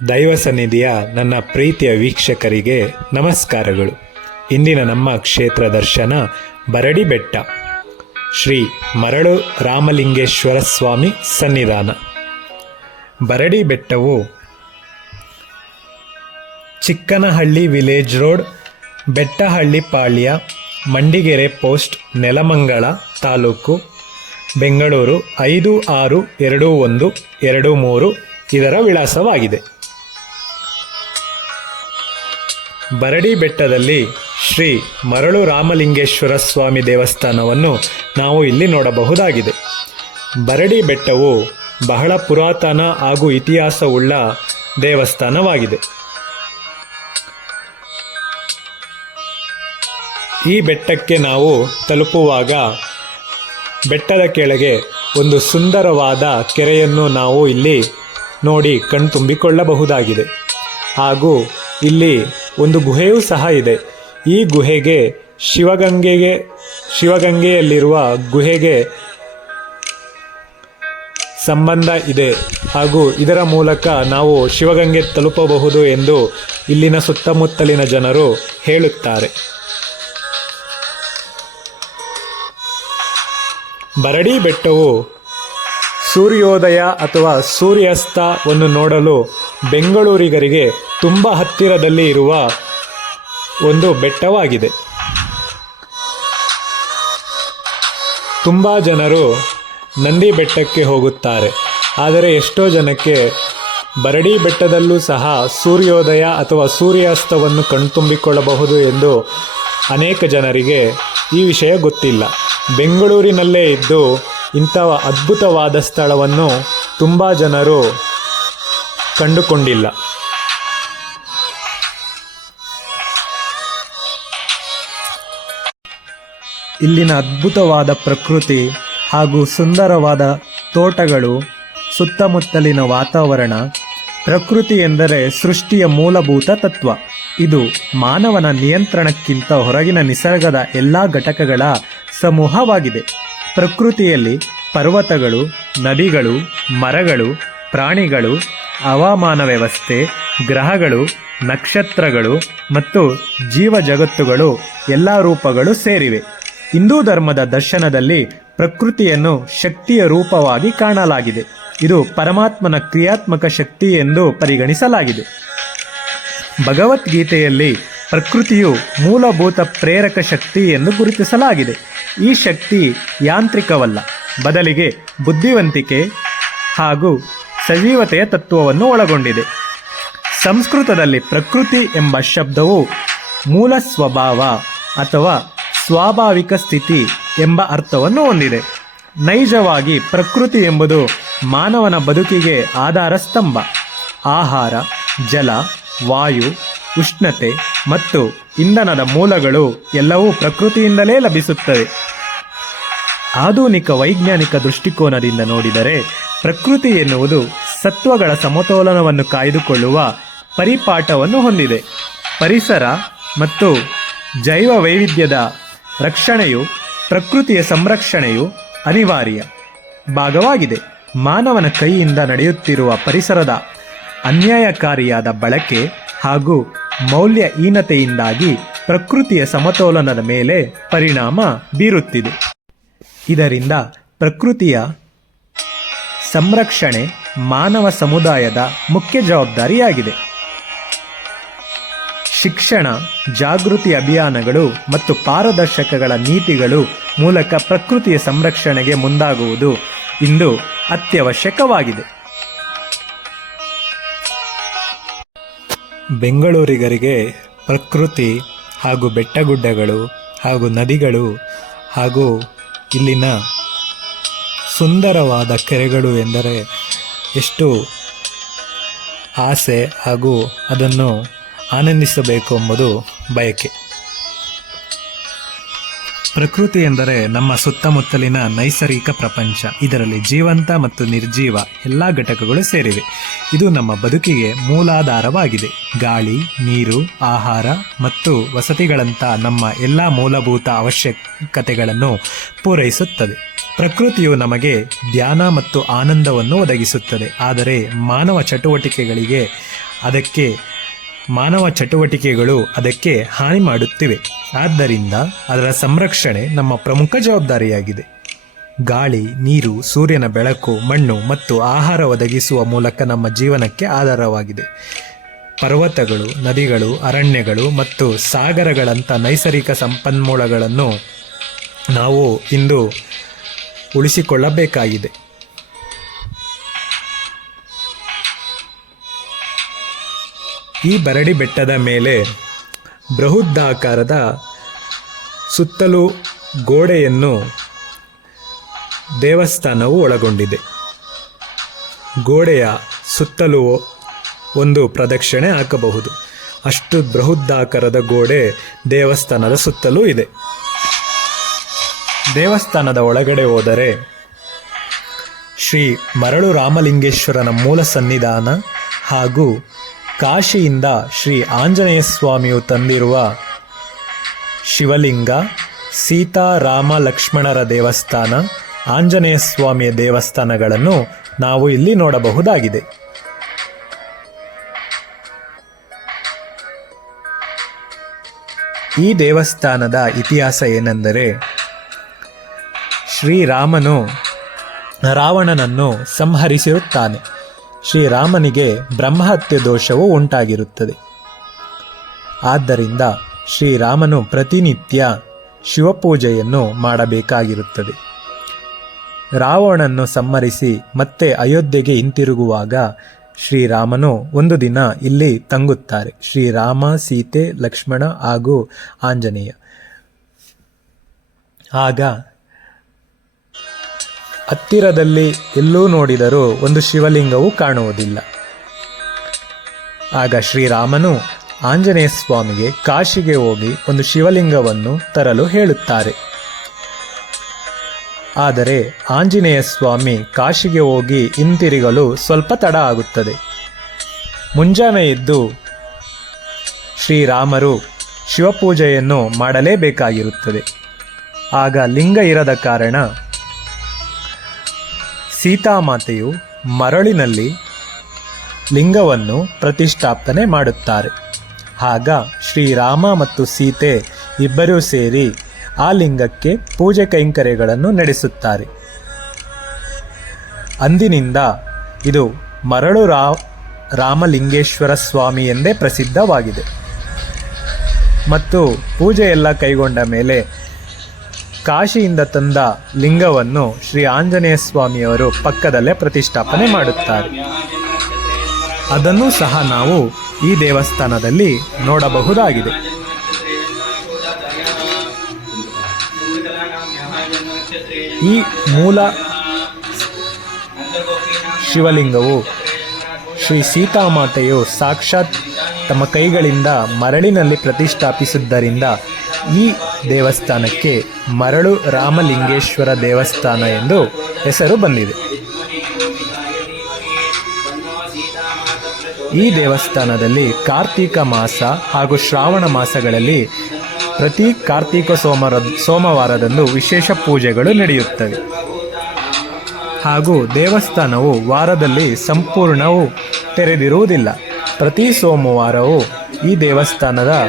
ದೈವ ಸನ್ನಿಧಿಯ ನನ್ನ ಪ್ರೀತಿಯ ವೀಕ್ಷಕರಿಗೆ ನಮಸ್ಕಾರಗಳು. ಇಂದಿನ ನಮ್ಮ ಕ್ಷೇತ್ರ ದರ್ಶನ ಬರಡಿ ಬೆಟ್ಟ, ಶ್ರೀ ಮರಳು ರಾಮಲಿಂಗೇಶ್ವರ ಸ್ವಾಮಿ ಸನ್ನಿಧಾನ. ಬರಡಿ ಬೆಟ್ಟವು ಚಿಕ್ಕನಹಳ್ಳಿ ವಿಲೇಜ್ ರೋಡ್, ಬೆಟ್ಟಹಳ್ಳಿ ಪಾಳ್ಯ, ಮಂಡಿಗೆರೆ ಪೋಸ್ಟ್, ನೆಲಮಂಗಲ ತಾಲೂಕು, ಬೆಂಗಳೂರು 562123 ಇದರ ವಿಳಾಸವಾಗಿದೆ. ಬರಡಿ ಬೆಟ್ಟದಲ್ಲಿ ಶ್ರೀ ಮರಳು ರಾಮಲಿಂಗೇಶ್ವರ ಸ್ವಾಮಿ ದೇವಸ್ಥಾನವನ್ನು ನಾವು ಇಲ್ಲಿ ನೋಡಬಹುದಾಗಿದೆ. ಬರಡಿ ಬೆಟ್ಟವು ಬಹಳ ಪುರಾತನ ಹಾಗೂ ಇತಿಹಾಸವುಳ್ಳ ದೇವಸ್ಥಾನವಾಗಿದೆ. ಈ ಬೆಟ್ಟಕ್ಕೆ ನಾವು ತಲುಪುವಾಗ ಬೆಟ್ಟದ ಕೆಳಗೆ ಒಂದು ಸುಂದರವಾದ ಕೆರೆಯನ್ನು ನಾವು ಇಲ್ಲಿ ನೋಡಿ ಕಣ್ತುಂಬಿಕೊಳ್ಳಬಹುದಾಗಿದೆ. ಹಾಗೂ ಇಲ್ಲಿ ಒಂದು ಗುಹೆಯೂ ಸಹ ಇದೆ. ಈ ಗುಹೆಗೆ ಶಿವಗಂಗೆಯಲ್ಲಿರುವ ಗುಹೆಗೆ ಸಂಬಂಧ ಇದೆ ಹಾಗೂ ಇದರ ಮೂಲಕ ನಾವು ಶಿವಗಂಗೆ ತಲುಪಬಹುದು ಎಂದು ಇಲ್ಲಿನ ಸುತ್ತಮುತ್ತಲಿನ ಜನರು ಹೇಳುತ್ತಾರೆ. ಬರಡಿ ಬೆಟ್ಟವು ಸೂರ್ಯೋದಯ ಅಥವಾ ಸೂರ್ಯಾಸ್ತವನ್ನು ನೋಡಲು ಬೆಂಗಳೂರಿಗರಿಗೆ ತುಂಬ ಹತ್ತಿರದಲ್ಲಿ ಇರುವ ಒಂದು ಬೆಟ್ಟವಾಗಿದೆ. ತುಂಬ ಜನರು ನಂದಿ ಬೆಟ್ಟಕ್ಕೆ ಹೋಗುತ್ತಾರೆ, ಆದರೆ ಎಷ್ಟೋ ಜನಕ್ಕೆ ಬರಡಿ ಬೆಟ್ಟದಲ್ಲೂ ಸಹ ಸೂರ್ಯೋದಯ ಅಥವಾ ಸೂರ್ಯಾಸ್ತವನ್ನು ಕಣ್ತುಂಬಿಕೊಳ್ಳಬಹುದು ಎಂದು ಅನೇಕ ಜನರಿಗೆ ಈ ವಿಷಯ ಗೊತ್ತಿಲ್ಲ. ಬೆಂಗಳೂರಿನಲ್ಲೇ ಇದ್ದು ಇಂಥ ಅದ್ಭುತವಾದ ಸ್ಥಳವನ್ನು ತುಂಬ ಜನರು ಕಂಡುಕೊಂಡಿಲ್ಲ. ಇಲ್ಲಿನ ಅದ್ಭುತವಾದ ಪ್ರಕೃತಿ ಹಾಗೂ ಸುಂದರವಾದ ತೋಟಗಳು, ಸುತ್ತಮುತ್ತಲಿನ ವಾತಾವರಣ. ಪ್ರಕೃತಿ ಎಂದರೆ ಸೃಷ್ಟಿಯ ಮೂಲಭೂತ ತತ್ವ. ಇದು ಮಾನವನ ನಿಯಂತ್ರಣಕ್ಕಿಂತ ಹೊರಗಿನ ನಿಸರ್ಗದ ಎಲ್ಲ ಘಟಕಗಳ ಸಮೂಹವಾಗಿದೆ. ಪ್ರಕೃತಿಯಲ್ಲಿ ಪರ್ವತಗಳು, ನದಿಗಳು, ಮರಗಳು, ಪ್ರಾಣಿಗಳು, ಹವಾಮಾನ ವ್ಯವಸ್ಥೆ, ಗ್ರಹಗಳು, ನಕ್ಷತ್ರಗಳು ಮತ್ತು ಜೀವ ಜಗತ್ತುಗಳು ಎಲ್ಲ ರೂಪಗಳು ಸೇರಿವೆ. ಹಿಂದೂ ಧರ್ಮದ ದರ್ಶನದಲ್ಲಿ ಪ್ರಕೃತಿಯನ್ನು ಶಕ್ತಿಯ ರೂಪವಾಗಿ ಕಾಣಲಾಗಿದೆ. ಇದು ಪರಮಾತ್ಮನ ಕ್ರಿಯಾತ್ಮಕ ಶಕ್ತಿ ಎಂದು ಪರಿಗಣಿಸಲಾಗಿದೆ. ಭಗವದ್ಗೀತೆಯಲ್ಲಿ ಪ್ರಕೃತಿಯು ಮೂಲಭೂತ ಪ್ರೇರಕ ಶಕ್ತಿ ಎಂದು ಗುರುತಿಸಲಾಗಿದೆ. ಈ ಶಕ್ತಿ ಯಾಂತ್ರಿಕವಲ್ಲ, ಬದಲಿಗೆ ಬುದ್ಧಿವಂತಿಕೆ ಹಾಗೂ ಸಜೀವತೆಯ ತತ್ವವನ್ನು ಒಳಗೊಂಡಿದೆ. ಸಂಸ್ಕೃತದಲ್ಲಿ ಪ್ರಕೃತಿ ಎಂಬ ಶಬ್ದವು ಮೂಲ ಸ್ವಭಾವ ಅಥವಾ ಸ್ವಾಭಾವಿಕ ಸ್ಥಿತಿ ಎಂಬ ಅರ್ಥವನ್ನು ಹೊಂದಿದೆ. ನೈಜವಾಗಿ ಪ್ರಕೃತಿ ಎಂಬುದು ಮಾನವನ ಬದುಕಿಗೆ ಆಧಾರ ಸ್ತಂಭ. ಆಹಾರ, ಜಲ, ವಾಯು, ಉಷ್ಣತೆ ಮತ್ತು ಇಂಧನದ ಮೂಲಗಳು ಎಲ್ಲವೂ ಪ್ರಕೃತಿಯಿಂದಲೇ ಲಭಿಸುತ್ತವೆ. ಆಧುನಿಕ ವೈಜ್ಞಾನಿಕ ದೃಷ್ಟಿಕೋನದಿಂದ ನೋಡಿದರೆ ಪ್ರಕೃತಿ ಎನ್ನುವುದು ಸತ್ವಗಳ ಸಮತೋಲನವನ್ನು ಕಾಯ್ದುಕೊಳ್ಳುವ ಪರಿಪಾಠವನ್ನು ಹೊಂದಿದೆ. ಪರಿಸರ ಮತ್ತು ಜೈವ ವೈವಿಧ್ಯದ ರಕ್ಷಣೆಯು ಪ್ರಕೃತಿಯ ಸಂರಕ್ಷಣೆಯು ಅನಿವಾರ್ಯ ಭಾಗವಾಗಿದೆ. ಮಾನವನ ಕೈಯಿಂದ ನಡೆಯುತ್ತಿರುವ ಪರಿಸರದ ಅನ್ಯಾಯಕಾರಿಯಾದ ಬಳಕೆ ಹಾಗೂ ಮೌಲ್ಯಹೀನತೆಯಿಂದಾಗಿ ಪ್ರಕೃತಿಯ ಸಮತೋಲನದ ಮೇಲೆ ಪರಿಣಾಮ ಬೀರುತ್ತಿದೆ. ಇದರಿಂದ ಪ್ರಕೃತಿಯ ಸಂರಕ್ಷಣೆ ಮಾನವ ಸಮುದಾಯದ ಮುಖ್ಯ ಜವಾಬ್ದಾರಿಯಾಗಿದೆ. ಶಿಕ್ಷಣ, ಜಾಗೃತಿ ಅಭಿಯಾನಗಳು ಮತ್ತು ಪಾರದರ್ಶಕಗಳ ನೀತಿಗಳು ಮೂಲಕ ಪ್ರಕೃತಿಯ ಸಂರಕ್ಷಣೆಗೆ ಮುಂದಾಗುವುದು ಇಂದು ಅತ್ಯವಶ್ಯಕವಾಗಿದೆ. ಬೆಂಗಳೂರಿಗರಿಗೆ ಪ್ರಕೃತಿ ಹಾಗೂ ಬೆಟ್ಟಗುಡ್ಡಗಳು ಹಾಗೂ ನದಿಗಳು ಹಾಗೂ ಇಲ್ಲಿನ ಸುಂದರವಾದ ಕೆರೆಗಳು ಎಂದರೆ ಎಷ್ಟು ಆಸೆ ಹಾಗೂ ಅದನ್ನು ಆನಂದಿಸಬೇಕು ಎಂಬುದು ಬಯಕೆ. ಪ್ರಕೃತಿ ಎಂದರೆ ನಮ್ಮ ಸುತ್ತಮುತ್ತಲಿನ ನೈಸರ್ಗಿಕ ಪ್ರಪಂಚ. ಇದರಲ್ಲಿ ಜೀವಂತ ಮತ್ತು ನಿರ್ಜೀವ ಎಲ್ಲ ಘಟಕಗಳು ಸೇರಿವೆ. ಇದು ನಮ್ಮ ಬದುಕಿಗೆ ಮೂಲಾಧಾರವಾಗಿದೆ. ಗಾಳಿ, ನೀರು, ಆಹಾರ ಮತ್ತು ವಸತಿಗಳಂಥ ನಮ್ಮ ಎಲ್ಲ ಮೂಲಭೂತ ಅವಶ್ಯಕತೆಗಳನ್ನು ಪೂರೈಸುತ್ತದೆ. ಪ್ರಕೃತಿಯು ನಮಗೆ ಧ್ಯಾನ ಮತ್ತು ಆನಂದವನ್ನು ಒದಗಿಸುತ್ತದೆ. ಆದರೆ ಮಾನವ ಚಟುವಟಿಕೆಗಳಿಗೆ ಅದಕ್ಕೆ ಮಾನವ ಚಟುವಟಿಕೆಗಳು ಅದಕ್ಕೆ ಹಾನಿ ಮಾಡುತ್ತಿವೆ. ಆದ್ದರಿಂದ ಅದರ ಸಂರಕ್ಷಣೆ ನಮ್ಮ ಪ್ರಮುಖ ಜವಾಬ್ದಾರಿಯಾಗಿದೆ. ಗಾಳಿ, ನೀರು, ಸೂರ್ಯನ ಬೆಳಕು, ಮಣ್ಣು ಮತ್ತು ಆಹಾರ ಒದಗಿಸುವ ಮೂಲಕ ನಮ್ಮ ಜೀವನಕ್ಕೆ ಆಧಾರವಾಗಿದೆ. ಪರ್ವತಗಳು, ನದಿಗಳು, ಅರಣ್ಯಗಳು ಮತ್ತು ಸಾಗರಗಳಂಥ ನೈಸರ್ಗಿಕ ಸಂಪನ್ಮೂಲಗಳನ್ನು ನಾವು ಇಂದು ಉಳಿಸಿಕೊಳ್ಳಬೇಕಾಗಿದೆ. ಈ ಬರಡಿ ಬೆಟ್ಟದ ಮೇಲೆ ಬೃಹದಾಕಾರದ ಸುತ್ತಲೂ ಗೋಡೆಯನ್ನು ದೇವಸ್ಥಾನವು ಒಳಗೊಂಡಿದೆ. ಗೋಡೆಯ ಸುತ್ತಲೂ ಒಂದು ಪ್ರದಕ್ಷಿಣೆ ಹಾಕಬಹುದು. ಅಷ್ಟು ಬೃಹದಾಕಾರದ ಗೋಡೆ ದೇವಸ್ಥಾನದ ಸುತ್ತಲೂ ಇದೆ. ದೇವಸ್ಥಾನದ ಒಳಗಡೆ ಹೋದರೆ ಶ್ರೀ ಮರಳು ರಾಮಲಿಂಗೇಶ್ವರನ ಮೂಲ ಸನ್ನಿಧಾನ ಹಾಗೂ ಕಾಶಿಯಿಂದ ಶ್ರೀ ಆಂಜನೇಯ ಸ್ವಾಮಿಯು ತಂದಿರುವ ಶಿವಲಿಂಗ, ಸೀತಾ ರಾಮ ಲಕ್ಷ್ಮಣರ ದೇವಸ್ಥಾನ, ಆಂಜನೇಯ ಸ್ವಾಮಿಯ ದೇವಸ್ಥಾನಗಳನ್ನು ನಾವು ಇಲ್ಲಿ ನೋಡಬಹುದಾಗಿದೆ. ಈ ದೇವಸ್ಥಾನದ ಇತಿಹಾಸ ಏನೆಂದರೆ, ಶ್ರೀರಾಮನು ರಾವಣನನ್ನು ಸಂಹರಿಸಿರುತ್ತಾನೆ. ಶ್ರೀರಾಮನಿಗೆ ಬ್ರಹ್ಮಹತ್ಯೆ ದೋಷವು ಉಂಟಾಗಿರುತ್ತದೆ. ಆದ್ದರಿಂದ ಶ್ರೀರಾಮನು ಪ್ರತಿನಿತ್ಯ ಶಿವಪೂಜೆಯನ್ನು ಮಾಡಬೇಕಾಗಿರುತ್ತದೆ. ರಾವಣನನ್ನು ಸಂಹರಿಸಿ ಮತ್ತೆ ಅಯೋಧ್ಯೆಗೆ ಹಿಂತಿರುಗುವಾಗ ಶ್ರೀರಾಮನು ಒಂದು ದಿನ ಇಲ್ಲಿ ತಂಗುತ್ತಾರೆ. ಶ್ರೀರಾಮ, ಸೀತೆ, ಲಕ್ಷ್ಮಣ ಹಾಗೂ ಆಂಜನೇಯ. ಆಗ ಹತ್ತಿರದಲ್ಲಿ ಎಲ್ಲೂ ನೋಡಿದರೂ ಒಂದು ಶಿವಲಿಂಗವೂ ಕಾಣುವುದಿಲ್ಲ. ಆಗ ಶ್ರೀರಾಮನು ಆಂಜನೇಯ ಸ್ವಾಮಿಗೆ ಕಾಶಿಗೆ ಹೋಗಿ ಒಂದು ಶಿವಲಿಂಗವನ್ನು ತರಲು ಹೇಳುತ್ತಾರೆ. ಆದರೆ ಆಂಜನೇಯ ಸ್ವಾಮಿ ಕಾಶಿಗೆ ಹೋಗಿ ಹಿಂತಿರುಗಲು ಸ್ವಲ್ಪ ತಡ ಆಗುತ್ತದೆ. ಮುಂಜಾನೆ ಎದ್ದು ಶ್ರೀರಾಮರು ಶಿವಪೂಜೆಯನ್ನು ಮಾಡಲೇಬೇಕಾಗಿರುತ್ತದೆ. ಆಗ ಲಿಂಗ ಇರದ ಕಾರಣ ಸೀತಾಮಾತೆಯು ಮರಳಿನಲ್ಲಿ ಲಿಂಗವನ್ನು ಪ್ರತಿಷ್ಠಾಪನೆ ಮಾಡುತ್ತಾರೆ. ಆಗ ಶ್ರೀರಾಮ ಮತ್ತು ಸೀತೆ ಇಬ್ಬರೂ ಸೇರಿ ಆ ಲಿಂಗಕ್ಕೆ ಪೂಜೆ ಕೈಂಕರ್ಯಗಳನ್ನು ನಡೆಸುತ್ತಾರೆ. ಅಂದಿನಿಂದ ಇದು ಮರಳು ರಾಮಲಿಂಗೇಶ್ವರ ಸ್ವಾಮಿ ಎಂದೇ ಪ್ರಸಿದ್ಧವಾಗಿದೆ. ಮತ್ತು ಪೂಜೆಯೆಲ್ಲ ಕೈಗೊಂಡ ಮೇಲೆ ಕಾಶಿಯಿಂದ ತಂದ ಲಿಂಗವನ್ನು ಶ್ರೀ ಆಂಜನೇಯ ಸ್ವಾಮಿಯವರು ಪಕ್ಕದಲ್ಲೇ ಪ್ರತಿಷ್ಠಾಪನೆ ಮಾಡುತ್ತಾರೆ. ಅದನ್ನು ಸಹ ನಾವು ಈ ದೇವಸ್ಥಾನದಲ್ಲಿ ನೋಡಬಹುದಾಗಿದೆ. ಈ ಮೂಲ ಶಿವಲಿಂಗವು ಶ್ರೀ ಸೀತಾಮಾತೆಯು ಸಾಕ್ಷಾತ್ ತಮ್ಮ ಕೈಗಳಿಂದ ಮರಳಿನಲ್ಲಿ ಪ್ರತಿಷ್ಠಾಪಿಸಿದ್ದರಿಂದ ಈ ದೇವಸ್ಥಾನಕ್ಕೆ ಮರಳು ರಾಮಲಿಂಗೇಶ್ವರ ದೇವಸ್ಥಾನ ಎಂದು ಹೆಸರು ಬಂದಿದೆ. ಈ ದೇವಸ್ಥಾನದಲ್ಲಿ ಕಾರ್ತೀಕ ಮಾಸ ಹಾಗೂ ಶ್ರಾವಣ ಮಾಸಗಳಲ್ಲಿ ಪ್ರತಿ ಕಾರ್ತೀಕ ಸೋಮವಾರದಂದು ವಿಶೇಷ ಪೂಜೆಗಳು ನಡೆಯುತ್ತವೆ. ಹಾಗೂ ದೇವಸ್ಥಾನವು ವಾರದಲ್ಲಿ ಸಂಪೂರ್ಣವೂ ತೆರೆದಿರುವುದಿಲ್ಲ. ಪ್ರತಿ ಸೋಮವಾರವೂ ಈ ದೇವಸ್ಥಾನದ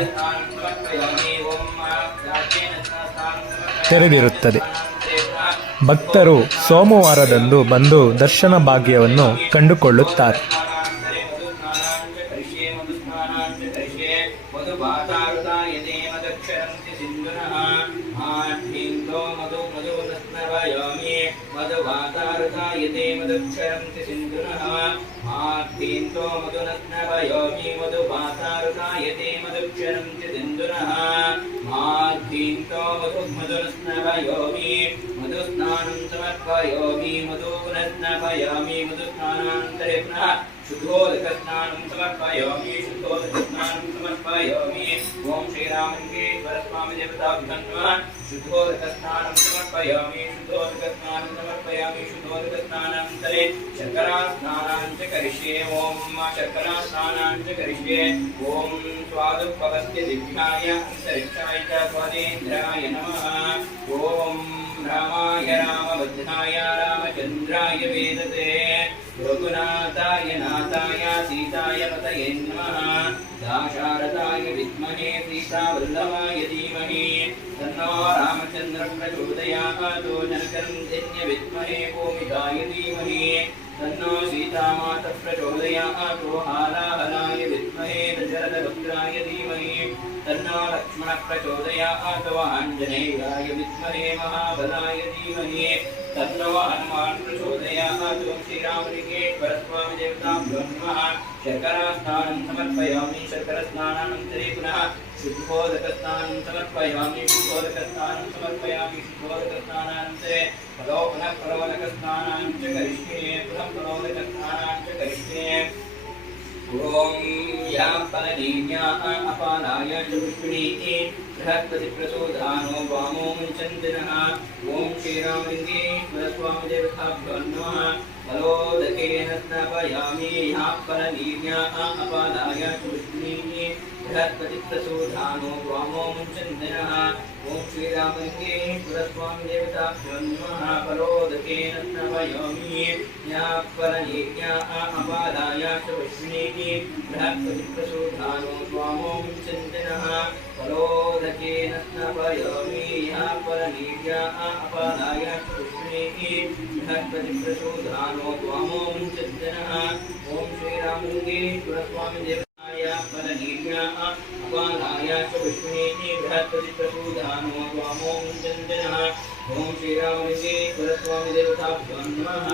ತೆರೆದಿರುತ್ತದೆ. ಭಕ್ತರು ಸೋಮವಾರದಂದು ಬಂದು ದರ್ಶನ ಭಾಗ್ಯವನ್ನು ಕಂಡುಕೊಳ್ಳುತ್ತಾರೆ. मधुस्नानं समर्पयामि मधुपुनस्नापयामि मधुस्नानान्तरे पुनः शुद्धोदकस्नानं समर्पयामि शुद्धोदकस्नानं समर्पयामि ओम श्रीरामलिंगेश्वर स्वामी देवताभ्यो नमः शुद्धोदकस्नानं समर्पयामि शुद्धोदकस्नानं समर्पयामि शुद्धोदकस्नानान्तरे शर्करास्नानं च करिष्ये ओम शर्करास्नानं च करिष्ये ओम स्वादुपवस्य दिव्याय अंतरिक्षाय च स्वादेन्द्राय नमः ओम रामाय रामभद्राय रामचन्द्राय वेदते रघुनाथाय नाथाय सीताय पतये नमः दाशारदाय विद्महे सीतावल्लभाय धीमहि तन्नो रामचन्द्रः प्रचोदयात् जनकनन्दन्य विद्महे गोविन्दाय धीमहि तन्नो सीतामाता प्रचोदयात् हालाहलाय विद्महे दशरथपुत्राय धीमहि तन्नो लक्ष्मणः प्रचोदयात् आञ्जनेयाय विद्महे महाबलाय धीमहि तन्नो हनुमान् प्रचोदयात् श्रीरामलिङ्गेश्वरस्वामी देवताभ्यो नमः शर्करास्नानं समर्पयामि शर्करस्नानानन्तरे पुनः शुद्धोदकस्नानं समर्पयामि शुद्धोदकस्नानं समर्पयामि शुद्धोदकस्नानानन्तरे पुनः प्रलोदकस्नानं च करिष्ये पुनः प्रलोदकस्नानं च करिष्ये ॐ या फलनीया अपानाय च पुष्पिणीः बृहस्पतिप्रचोदानो वामो मुञ्चन्दिनः ॐ श्रीरामलिङ्गेश्वरस्वामी देवताभ्यो नमः फलोदकेन स्नापयामि या फलनीया अपानाय च पुष्पिणीः बृहस्पतिप्रचोदानो वामो मुञ्चन्दिनः ॐ श्रीरामलिङ्गेश्वरस्वामी देवताभ्यो नमः फलोदकेन स्नापयामि या फलनीया अपानाय च पुष्पिणीः बृहस्पतिप्रचोदानो वामो मुञ्चन्दिनः फलोदकेन स्नापयामि या फलनीया अपानाय च पुष्पिणीः बृहस्पतिप्रचोदानो वामो मुञ्चन्दिनः ॐ श्रीरामलिङ्गेश्वरस्वामी देवताय फलनीया अपानाय च पुष्पिणीः बृहस्पतिप्रचोदानो वामो मुञ्चन्दिनः ॐ श्रीरामलिङ्गेश्वरस्वामी देवताभ्यो नमः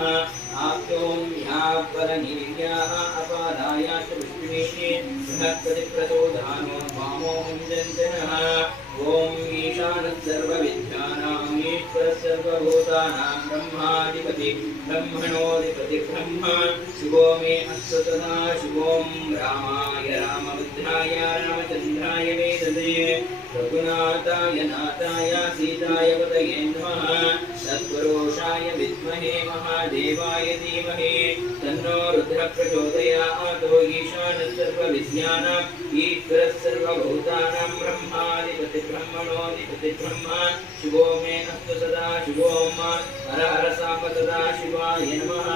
आप्यों या फलनीया अपानाय च पुष्पिणीः बृहस्पतिप्रचोदानो वामो मुञ्चन्दिनः ॐ ईशानः सर्वविद्यानाम् ईश्वरः सर्वभूतानां ब्रह्माधिपति ब्रह्मणोऽधिपति ब्रह्म शिवो मे अस्तु सदा शिवों रामाय रामभद्राय रामचन्द्राय वेदसे रघुनाथाय नाथाय सीताय पतये नमः तत्पुरुषाय विद्महे महादेवाय धीमहि तन्नो रुद्रः प्रचोदयात् ईशानः सर्वविद्यानाम् ईश्वरः सर्वभूतानां ब्रह्माधिपति ब्रह्मणोऽधिपति ब्रह्म शिवो मे अस्तु सदा शिवों हर हर साम्ब सदा शिवाय नमः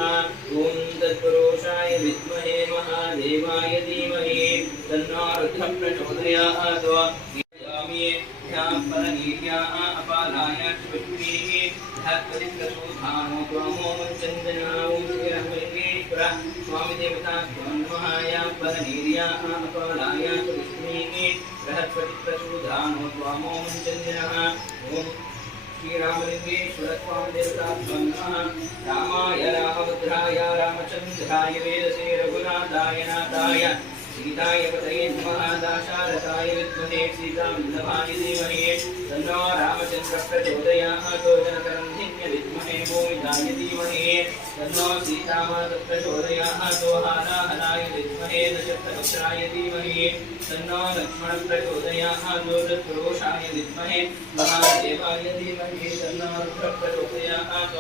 ॐ तत्पुरुषाय विद्महे महादेवाय धीमहि तन्नो रुद्रः प्रचोदयात् या फलनीया अपानाय च पुष्पिणीः बृहस्पतिप्रचोदानो वामो मुञ्चन्दिनः ॐ श्रीरामलिङ्गेश्वर स्वामी देवताभ्यो नमः या फलनीया अपानाय च पुष्पिणीः बृहस्पतिप्रचोदानो वामो मुञ्चन्दिनः ॐ श्रीरामलिङ्गेश्वर स्वामी देवताभ्यो नमः रामाय रामभद्राय रामचन्द्राय वेदसे रघुनाथाय नाथाय सीताय पतये नमः दाशारदाय विद्महे सीतावल्लभाय धीमहि तन्नो रामचन्द्रः प्रचोदयात् जनकनन्दन्य विद्महे गोविन्दाय धीमहि तन्नो सीतामाता प्रचोदयात् हालाहलाय विद्महे दशरथपुत्राय धीमहि तन्नो लक्ष्मणः प्रचोदयात् तत्पुरुषाय विद्महे महादेवाय धीमहि तन्नो रुद्रः प्रचोदयात्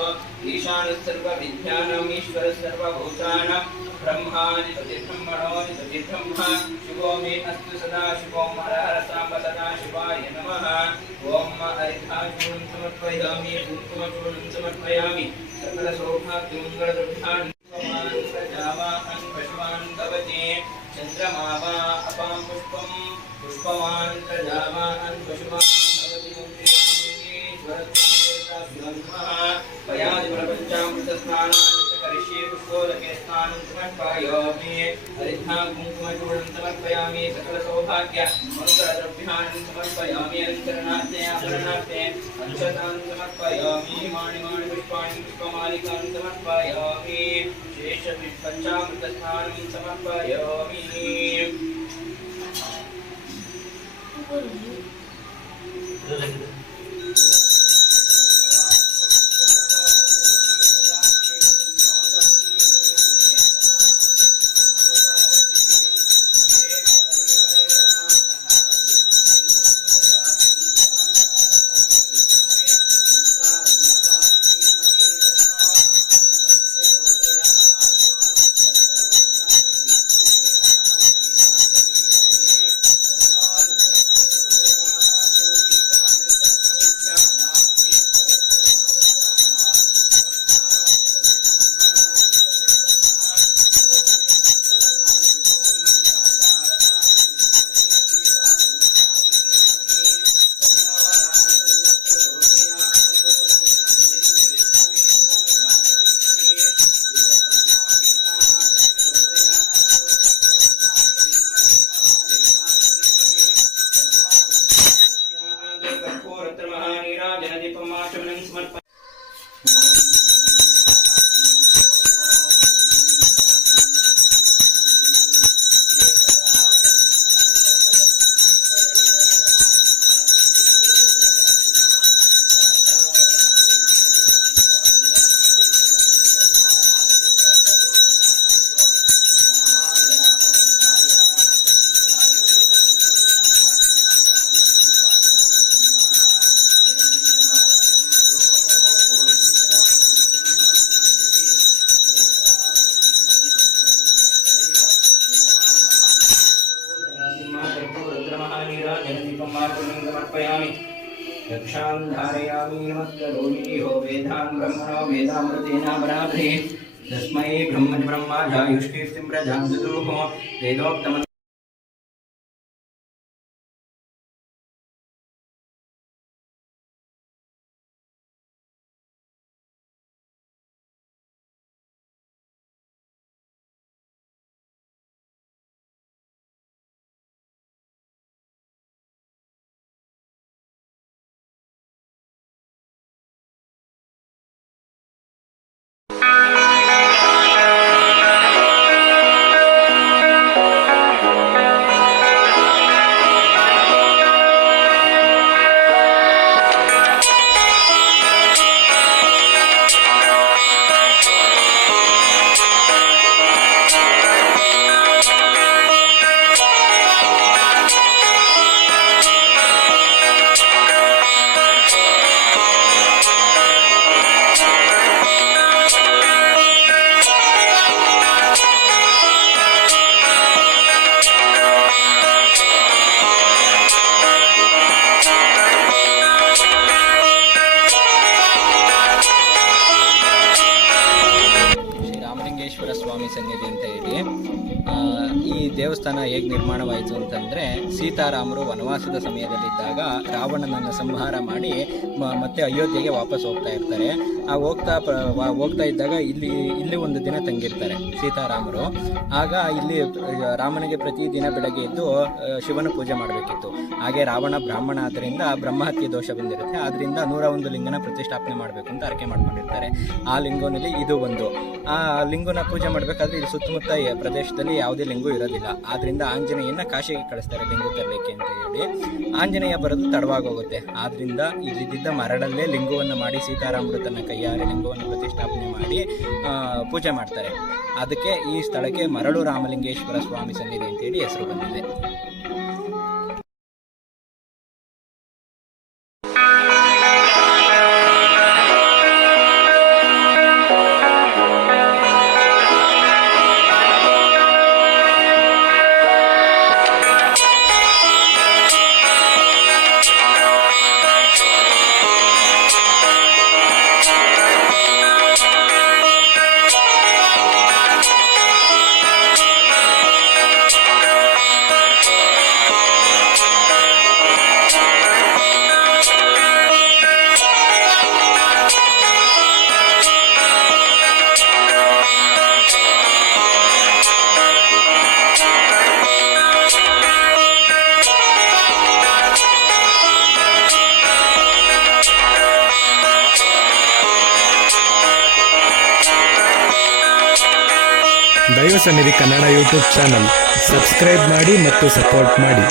ईशानः सर्वविद्यानाम् ईश्वरः सर्वभूतानां ब्रह्माधिपति ब्रह्मणोऽधिपति ब्रह्म शिवो मे अस्तु सदा शिवों हर हर साम्ब सदा शिवाय नमः ॐ हरिद्राचूर्णं समर्पयामि कुङ्कुमचूर्णं समर्पयामि सकलसौभाग्यमङ्गलद्रव्याणि प्रजावान् पशुवान् भवति चन्द्रमा वा अपां पुष्पं पुष्पवान् प्रजावान् पशुवान् भवति पयादिप्रपञ्चामृतस्नानानि करिष्ये पुष्पोदके स्नानं समर्पयामि हरिद्रां कुङ्कुमचूर्णं समर्पयामि सकलसौभाग्य मङ्गलद्रव्याणि समर्पयामि अलङ्करणार्थे आभरणार्थे अक्षतान् समर्पयामि माणिमाणि पुष्पाणि पुष्पमालिकान् समर्पयामि शेषपञ्चामृतस्नानं समर्पयामि समर्पयामि रक्षां धारयामि नमस्करोमि हो वेदान् ब्रह्मणो वेदामृतेनामराधे तस्मै ब्रह्मणि ब्रह्माजायुष्कीर्तिं प्रजां ददुः वेदोक्तमन् ಶ್ರೀರಾಮಲಿಂಗೇಶ್ವರ ಸ್ವಾಮಿ ಸನ್ನಿಧಿ ಅಂತ ಹೇಳಿ ಈ ದೇವಸ್ಥಾನ ಹೇಗೆ ನಿರ್ಮಾಣವಾಯಿತು ಅಂತಂದರೆ ಸೀತಾರಾಮರು ವನವಾಸದ ಸಮಯದಲ್ಲಿದ್ದಾಗ ರಾವಣನನ್ನು ಸಂಹಾರ ಮಾಡಿ ಮತ್ತೆ ಅಯೋಧ್ಯೆಗೆ ವಾಪಸ್ ಹೋಗ್ತಾ ಇರ್ತಾರೆ. ಆ ಹೋಗ್ತಾ ಇದ್ದಾಗ ಇಲ್ಲಿ ಒಂದು ದಿನ ತಂಗಿರ್ತಾರೆ ಸೀತಾರಾಮರು. ಆಗ ಇಲ್ಲಿ ರಾಮನಿಗೆ ಪ್ರತಿದಿನ ಬೆಳಗ್ಗೆ ಎದ್ದು ಶಿವನ ಪೂಜೆ ಮಾಡಬೇಕಿತ್ತು. ಹಾಗೆ ರಾವಣ ಬ್ರಾಹ್ಮಣ ಆದ್ದರಿಂದ ಬ್ರಹ್ಮಹತ್ಯೆ ದೋಷ ಬಂದಿರುತ್ತೆ. ಆದ್ದರಿಂದ 101 ಲಿಂಗನ ಪ್ರತಿಷ್ಠಾಪನೆ ಮಾಡಬೇಕು ಅಂತ ಅರಕೆ ಮಾಡ್ಕೊಂಡಿರ್ತಾರೆ. ಆ ಲಿಂಗನಲ್ಲಿ ಇದು ಒಂದು. ಆ ಲಿಂಗನ ಪೂಜೆ ಮಾಡಬೇಕಾದ್ರೆ ಇಲ್ಲಿ ಸುತ್ತಮುತ್ತ ಪ್ರದೇಶದಲ್ಲಿ ಯಾವುದೇ ಲಿಂಗು ಇರೋದಿಲ್ಲ. ಆದ್ರಿಂದ ಆಂಜನೇಯನ ಕಾಶಿಗೆ ಕಳಿಸ್ತಾರೆ ಲಿಂಗು ತರಲಿಕ್ಕೆ ಅಂತ ಹೇಳಿ. ಆಂಜನೇಯ ಬರೋದು ತಡವಾಗೋಗುತ್ತೆ. ಆದ್ರಿಂದ ಇಲ್ಲಿದ್ದ ಮರಳಲ್ಲೇ ಲಿಂಗವನ್ನು ಮಾಡಿ ಸೀತಾರಾಮರು ತನ್ನ ಕೈಯಾರೆ ಲಿಂಗವನ್ನು ಪ್ರತಿಷ್ಠಾಪನೆ ಮಾಡಿ ಪೂಜೆ ಮಾಡ್ತಾರೆ. ಅದಕ್ಕೆ ಈ ಸ್ಥಳಕ್ಕೆ ಮರಳು ರಾಮಲಿಂಗೇಶ್ವರ ಸ್ವಾಮಿ ಸನ್ನಿಧಿ ಅಂತೇಳಿ ಹೆಸರು ಬಂದಿದೆ. ದೈವ ಸನ್ನಿಧಿ ಕನ್ನಡ ಯೂಟ್ಯೂಬ್ ಚಾನಲ್ ಸಬ್ಸ್ಕ್ರೈಬ್ ಮಾಡಿ ಮತ್ತು ಸಪೋರ್ಟ್ ಮಾಡಿ.